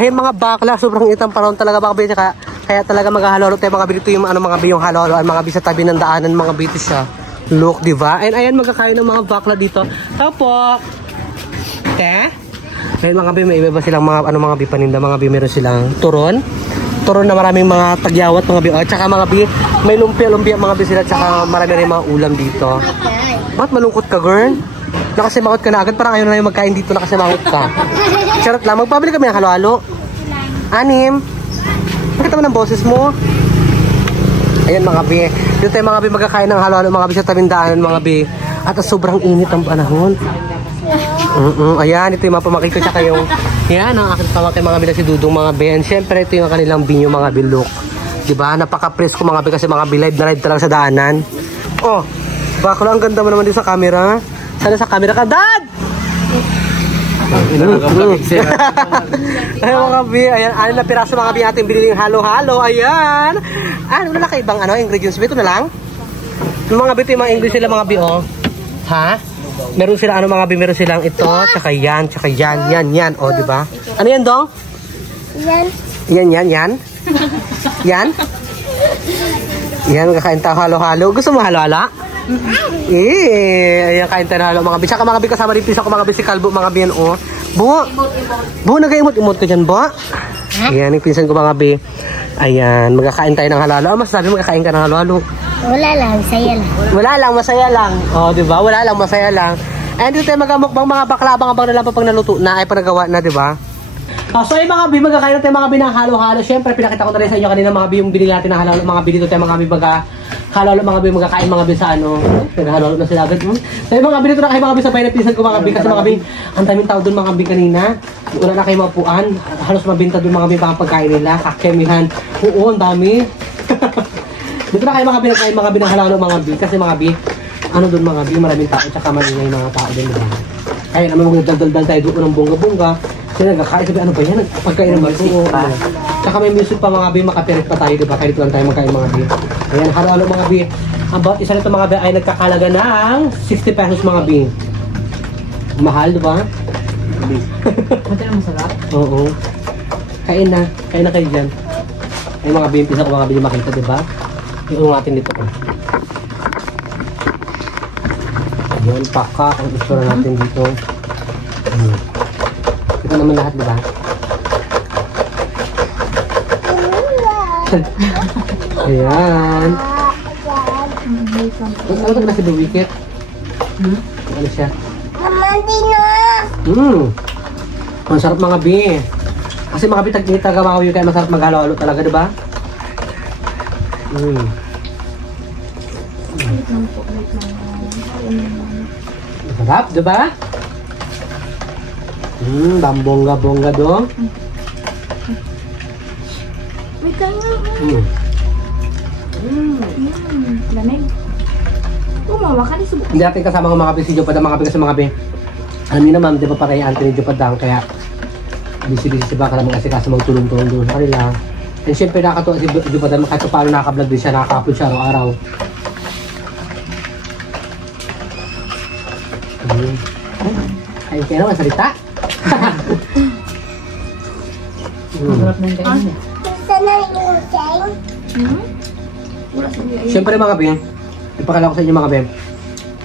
Ayan mga bakla, sobrang itang panahon talaga mga bi. Kaya talaga maghahalo tayo mga bi. Dito yung mga bi, yung halo-haloan mga bi sa tabi ng daanan mga bi. Ito siya. Look, di ba? And ayan magkakain ng mga bakla dito. Tapo. Ayan mga bi, may iba silang mga bi paninda mga bi. Meron silang turon na maraming mga tagyawat mga bi. Tsaka mga bi, may lumpia mga bi sila. Tsaka marami rin mga ulam dito. Bakit malungkot ka, girl? Nakasimangot ka na agad. Parang ayaw na yung magkain dito. Nakasimangot ka. Charot lang. Magpabili kami ng halo-halo. 6. Nakita mo ng boses mo? Ayan mga bi. Dito tayo mga bi magkakain ng halo-halo mga bi sa tabindaan mga bi. At sobrang init ang panahon. Ayan, ito yung mga pamakito. Tsaka yung yan, ang aking pamakin mga bi na si Dudong mga bi. And syempre ito yung kanilang binyo mga bi. Look. Diba? Napaka-presko mga bi kasi mga bi live na live talaga sa daanan. Oh, bakla, ang ganda mo naman din sa camera. Sana sa camera ka, Dad! Ayan mga bi, ayan, 6 na piraso mga bi natin binili yung halo-halo, ayan. Wala na kaibang ingredients ba? Ito na lang? Yung mga bi, ito yung mga English sila mga bi, oh. Ha? Meron sila, mga bi, meron silang ito, tsaka yan, yan, oh, diba? Ano yan, Dong? Yan. Yan? Yan, kakain tayo halo-halo. Gusto mo halo-halo? Ayan, kain tayo halo mga bi. Tsaka mga bi, kasama rin pisa ko mga bi si Kalbo mga bi yan, oh. Bu, nag-imot-imot ka dyan, bu? Ayan, yung pinsan ko mga bi. Ayan, magkakain tayo ng halo-halo. Ano masasabi magkakain ka ng halo-halo? Wala lang, saya lang. Wala lang, masaya lang. Oh, di ba? Wala lang, masaya lang. And dito tayo magamukbang mga bakla, abang-abang na lang pag naluto na, ay panagawa na, di ba? So ay mga bi, magkakain natin mga bi ng halo-halo. Siyempre, pinakita ko na rin sa inyo kanina mga bi, yung binili natin ng halo-halo mga bi. Dito tayo mga bi, halo-halo mga bi, magkakain mga bi sa halo-halo na sila agad. So ay mga bi, dito na kayo mga bi sa bayan at pisan ko mga bi. Kasi mga bi, ang daming tao doon mga bi kanina. Wala na kayo mapuan. Halos mabinta doon mga bi, mga pagkain nila. Kakemihan. Oo, ang dami. Dito na kayo mga bi, nagkain mga bi ng halo-halo mga bi. Kasi mga bi, doon mga bi, maraming tao. Tsaka maraming mga tao doon, diba? Kaya naman magdaldal tayo doon ng bongga-bongga. Kasi nagkakain, sabi ano ba yan? Pagkain ng music pa. Tsaka may music pa mga bi, makapirit pa tayo, diba? Kaya dito lang tayo magkain mga bi. Ayan, halo-halo mga bi. Ang bawat isa nito mga bi ay nagkakalaga ng 60 pesos mga bi. Mahal, diba? Mati na masarap? Oo. Kain na kayo dyan. Ay mga bi, pisa ko mga bi makita, diba? Iunong natin dito ko. Ayan, paka ang isura natin dito. Ito naman lahat, diba? Ayan. Ano ito na si Buwikit? Ano siya? Ang sarap mga bi. Kasi mga bi, tag-inita gamawi kaya masarap maghalo-halo talaga, diba? Masarap, diba? Bongga-bongga dong. May kanya. Lamig. Umawa ka, subok. Hindi natin kasama ng mga bi si Jopadang, mga bi kasi mga bi. Alam niyo naman, di ba parang Anthony Jopadang, kaya busy-busy si Baka naman kasi magtulong-tulong doon sa kanila. And syempre nakakatuwa si Jopadang, kahit paano nakaka-vlog din siya, nakaka-upload siya araw-araw. Ayun kayo naman, salita. Masarap na yung kainin eh. Siyempre mga bi, ipakala ko sa inyo mga bi.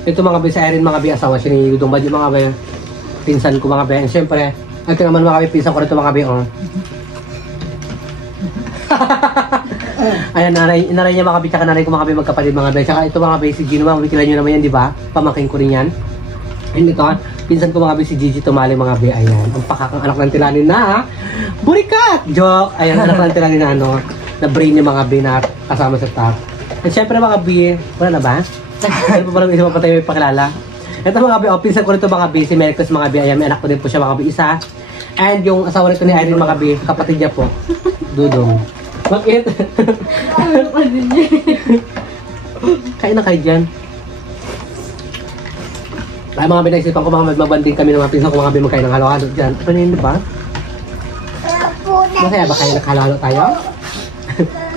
Ito mga bi, sa Erin mga bi, asawa siya ni Dudong Badyo mga bi. Pinsan ko mga bi. And siyempre, ito naman mga bi, pinsan ko rito mga bi. Oh. Ayan, naray niya mga bi, tsaka naray ko mga bi, magkapatid mga bi. Tsaka ito mga bi, si Gino mga bi, kilala nyo naman yan, di ba? Pamaking ko rin yan. And ito, pinsan ko mga bi, si Gigi Tumali mga bi. Ayan, ang pakakang anak ng tilanin na Burikat! Joke! Ayan, anak ng tilanin na na brain niya mga bi na kasama sa top. At syempre mga bi, wala na ba? Ano pa parang isa mapatay may pakilala? Ito mga bi, pinsan ko nito mga bi, si Mercos mga bi. Ayan, may anak ko din po siya mga bi, isa. And yung asawa nito ni Irene mga bi, kapatid niya po, Dudong. Bakit? Kain na kayo dyan. Ay mga bi, naisipan ko mga magbabanding kami ng mga pinsan ko mga bi, magkain ng halo-halo dyan. Ano yun, diba? Masaya ba kayo naghalo-halo tayo?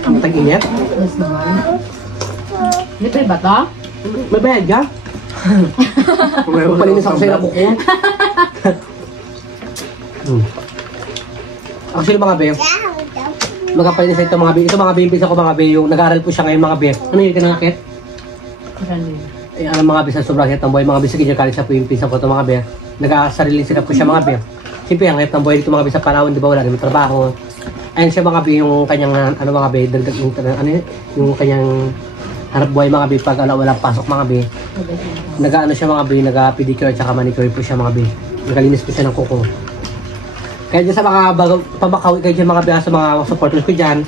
Ang tag-init? Yes naman. Libre ba ito? May bayad ka? Palinis ako sa'yo na buko. Actually mga be, magkapalinis ito mga be. Ito mga be, yung pinsan ko mga be, yung nag-aaral po siya ngayon mga be. Ano yung kinangakit? Eh, ano mga be, sa sobrang hirap ng buhay mga be, sa ganyan college siya po yung pinsan ko ito mga be. Nag-sariling sila po siya mga be. Siyempre, ang hirap ng buhay dito mga be sa panahon, di ba, wala rin trabaho. Ayun siya mga be, yung kanyang, ano mga be, dagdag yung kanyang hanap buhay mga be, pag wala pasok mga be. Nag-ano siya mga be, nag-pedicure at saka manicure po siya mga be. Nagalinis po siya ng kuko. Kaya dyan sa mga pabakawi kayo dyan mga be, sa mga supporters ko dyan,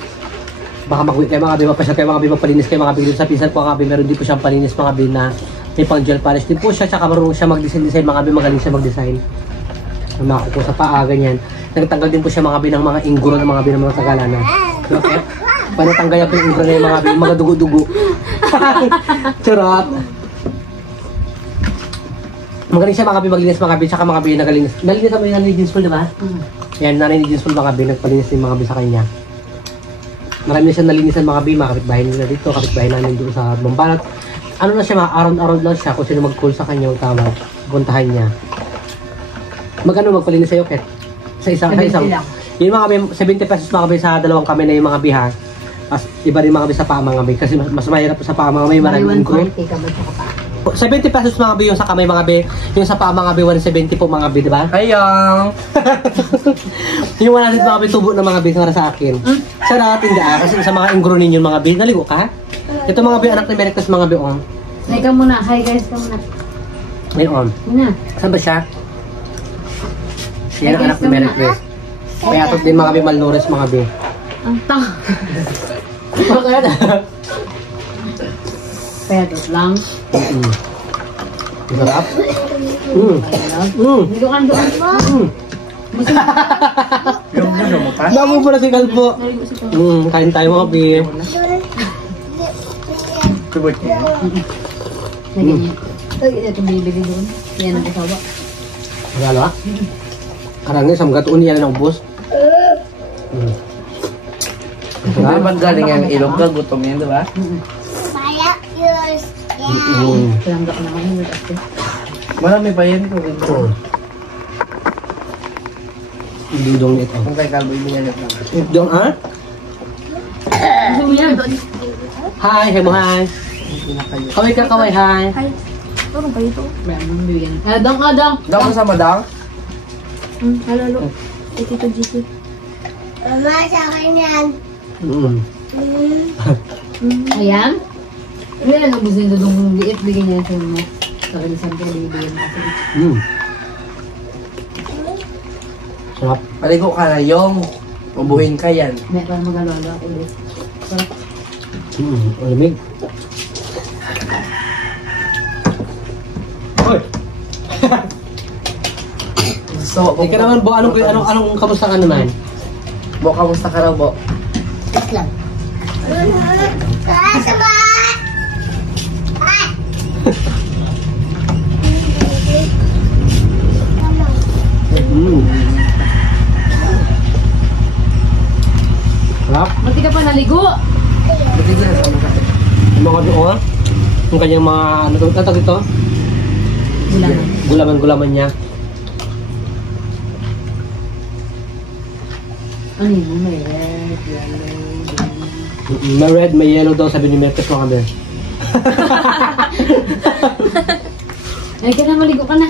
baka mag-uwi kayo mga be, mapasyal kayo mga be, magpalinis kayo mga be. Sa pinsan ko mga be, meron din po siyang palinis mga be na may pang gel polish din po siya, tsaka marunong siya mag-design mga be, magaling siya mag-design. Mga kuko sa paa, ganyan. Nagtanggal din po siya mga be ng mga inguro ng mga be ng mga tagalanan. Okay? Panatanggal po yung inguro na yung mga be, yung mga dugo-dugo. Charot! Magaling siya mga be, maglinis mga be, tsaka mga be, nagalinis. Nalinis naman yung nanay Jeansful, di ba? Yan, nanay ni Jeansful mga be, nagpalinis din mga be sa kanya. Marami na siya nalinisan mga be, mga kapitbahay nila dito, kapitbahay namin doon sa Bambanat. Ano na siya, mga around-around lang siya, kung sino mag-call sa kanya, tawag, puntahan niya. Magkano magpalinis sa'yo, Ket? Sa isang. Yung mga be, 70 pesos mga be sa dalawang kami na yung mga biha. As, iba rin mga be sa paa mga be, kasi mas mahirap sa paa mga be, maraming ingro. 70 pesos mga be yung sa kamay mga be, yung sa paa mga be 170 po mga be, di ba? Ayong! Yung 100 mga be tubo na mga be para sa akin. Sarap hindi kasi sa mga ingro ninyo mga be, naligo ka? Ito mga be anak ni Merictus mga be on. Hi ka muna. Hi guys ka muna. Ngayon. Muna. Saan ba siya? Yan ang anak ni Merictus. Kaya atot din mga be malnourished mga be. Ang tang. Bakit? Kaya ito lang. Sarap. Doon. Yung ano mo pa? Damo pala si Kalbo. Kain tayo mga be. Tubot niya. Ganyan. Ito bibili doon. Yan ang kasawa. Magalo ha? Karangin sa mga tuon yan ang ubos. Hindi ba galing ang ilog ka? Gutom yan, di ba? Langgak na ngayon. Marami pa yan kung ito. Dudong ito. Kung kay Calvo yung yan lang. Dudong ha? Hi, hi mo hi. Kaway ka, kaway, hi. Hi. Turong kayo to. Meron din yan. Adang, adang. Daw ka sa madang? Halo, halo. Ito to GC. Mama, sa akin yan. Ayan. Ano yan? Gusto nyo doon liit. Bigyan niya sa mga. Sa kanisan ko, bigyan natin. Sarap. Maligo ka na yung ubuhin ka yan. May para mag-halo-halo ako ulit. Sarap. Malamig. Hoy! So, Ika naman, Bo, anong kamusta ka naman? Bo, kamusta ka raw, Bo? Islam. Sabay! Sarap. Mati ka pa naligo. Buti ka na sa mga. Yung mga doon, yung kanyang mga, ano ito? Gulaman. Gulaman-gulaman niya. Ano yun? May red, yellow, green. May red, may yellow daw, sabi ni Mertes mga be. Ay, ka na, maligo ka na.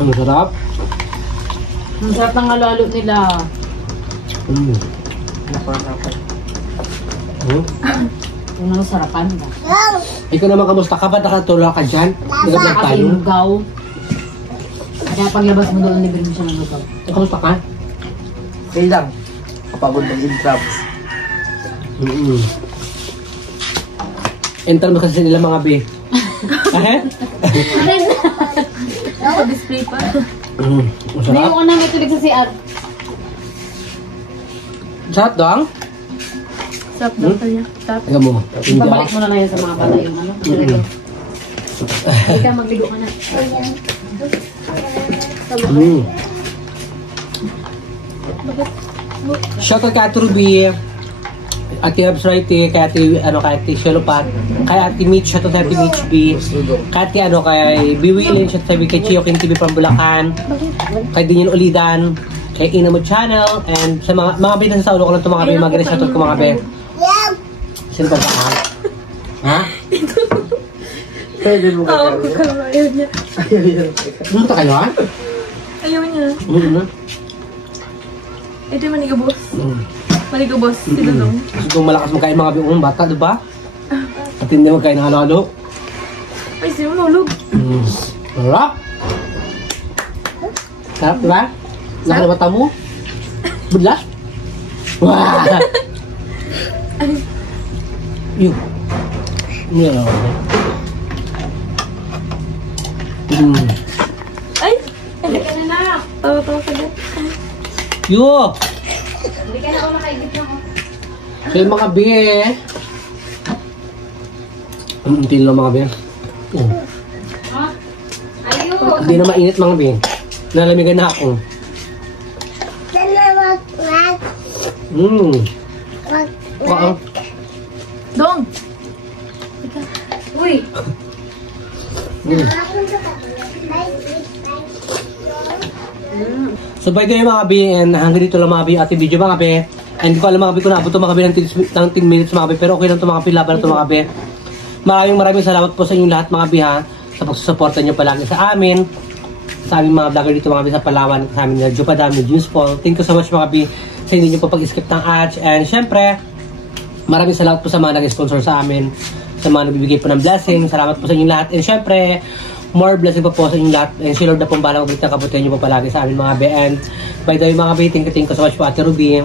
Ang sarap. Ang sarap ng halo-halo nila. Napakapat. Kung ano sarapan ba? Ikaw naman, kamusta ka? Ba't nakatula ka dyan? Nagabag tayo? Kasi lugaw. Kaya paglabas mo doon, libre mo siya ng lugaw. Kamusta ka? Okay lang. Kapagod ng in-clubs. Enter mo kasi nila mga be. Ako, display pa. Ang Hindi sarap. ko na matulog sa CR. Sarap dong? Sarap daw kanya. Sarap. Tingnan mo. Pabalik mo na lang yan sa mga bata yung ano. Hindi ka, magligo ka na. Shoutout kay Ate Ruby, Ate Herbs Righty, kay Ate, kay Ate Shelopat, kay Ate Mitch, shoutout kay Ate Mitch B, kay Ate, kay Biwilin, shoutout kay Chio King TV from Bulacan, kay Daniel Olidan, kay Ina Mo Channel, and sa mga binas sa ulo ko lang ito mga be, mag-resatot ko mga be. Yan. Sino ba ba? Ha? Pwede mo Oo, ayaw niya. Luto kayo ha? Ayaw niya. Ito yung manigabos. Manigabos, si Dudong. Kasi kung malakas magkain mga be, bata, diba? At hindi magkain ng halo-halo. Ay, sino nulog? Sarap! Sarap, diba? Laki na mata mo? Budlas? Wah! Yun. Yun ako. Ay! Hindi ka na na. Tawa saglit. Yun! Hindi ka na ako nakaigit na ako. So yung mga be, until lang mga be. Ayun! Hindi na mainit mga be. Nalamigan na ako. Salamat. Oo. Dong! Uy! So by the way mga be, and hanggang dito lang mga be, ating video mga be. And hindi ko alam mga be kung naabot ito mga be ng 10 minutes mga be, pero okay lang ito mga be, laban ito mga be. Maraming salamat po sa inyong lahat mga be ha, sa pagsusuporta nyo palagi sa amin, sa aming mga vlogger dito mga be sa Palawan, sa amin na Jupadam, James Paul. Thank you so much mga be sa hindi nyo po pag-skip ng ads. And syempre, maraming salamat po sa mga nag-sponsor sa amin, sa mga nagbibigay po ng blessing. Salamat po sa inyong lahat. And syempre, more blessing po po sa inyong lahat. And si Lord na pong balang ulit na kabutihan nyo po palagi sa amin mga be. And by the way mga be, thank you so much po Ate Ruby.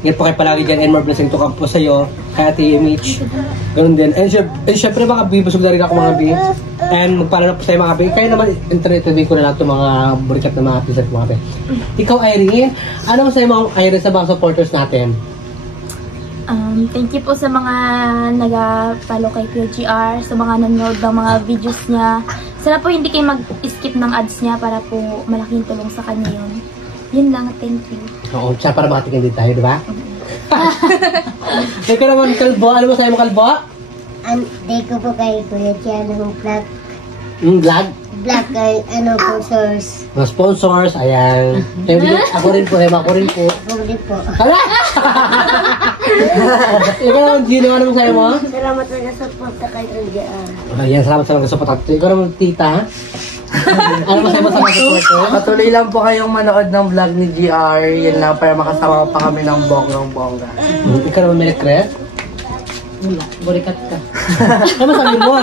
Ingat po kayo palagi dyan, and more blessing to come po sa'yo, kay Ate Mitch. Ganun din. And syempre mga be, busog na rin ako mga be. And magpala na po sa'yo mga be. Kaya naman, internet-review ko na lang itong mga burikat na mga episode mga be. Ikaw Irene, ano sa'yo mga Irene sa mga supporters natin? Thank you po sa mga nag-follow kay PGR, sa mga nanonood ng mga videos niya. Sana po hindi kayo mag-skip ng ads niya para po malaking tulong sa kanya yun. Yun lang, thank you. Oo, siya para makatingin din tayo, di ba? Ikaw naman, Kalbo. Ano mo sa'yo mo, Kalbo? Hindi ko po kay Kuya Tia ng vlog. Vlog? Vlog kay po source. Mga sponsors, ayan. Ako rin po, ako rin po. Hindi po. Hala! Ikaw naman, Gino, ano mo sa'yo mo? Salamat na nasuporta kay Kuya. Ayan, salamat sa mga support. Ikaw naman, tita. Ano mo sa'yo mo sa mga supporter? Patuloy lang po kayong manood ng vlog ni GR. Yan lang para makasama pa kami ng bonggang-bongga. Ikaw naman, Melecret. Wala, burikat ka. Ano sabi mo?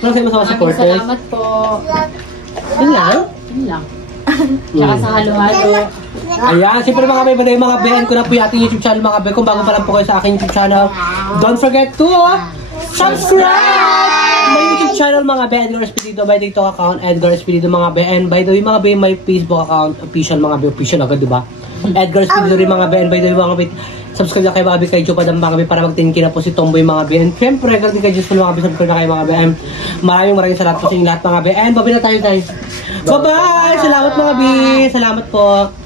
Ano sa'yo mo sa mga supporters? Salamat po. Yun lang? Yun lang. Tsaka sa halo-halo. Ayan, siyempre mga be, mga be, ko na po yung ating YouTube channel mga be. Kung bago pa lang po kayo sa aking YouTube channel, don't forget to subscribe! My YouTube channel mga be, Edgar Espirido, my TikTok account, Edgar Espirido mga be. And by the way mga be, my Facebook account, official mga be, official agad diba? Edgar Espirido rin mga be. And by the way mga be, subscribe na kayo mga be kay Jupadam mga be para mag-10K na po si Tomboy mga be. And syempre, agad din kay Diyos mga be, subscribe na kayo mga be. And maraming salamat po sa inyo lahat mga be. And babi na tayo guys. Bye-bye! Salamat mga be! Salamat po!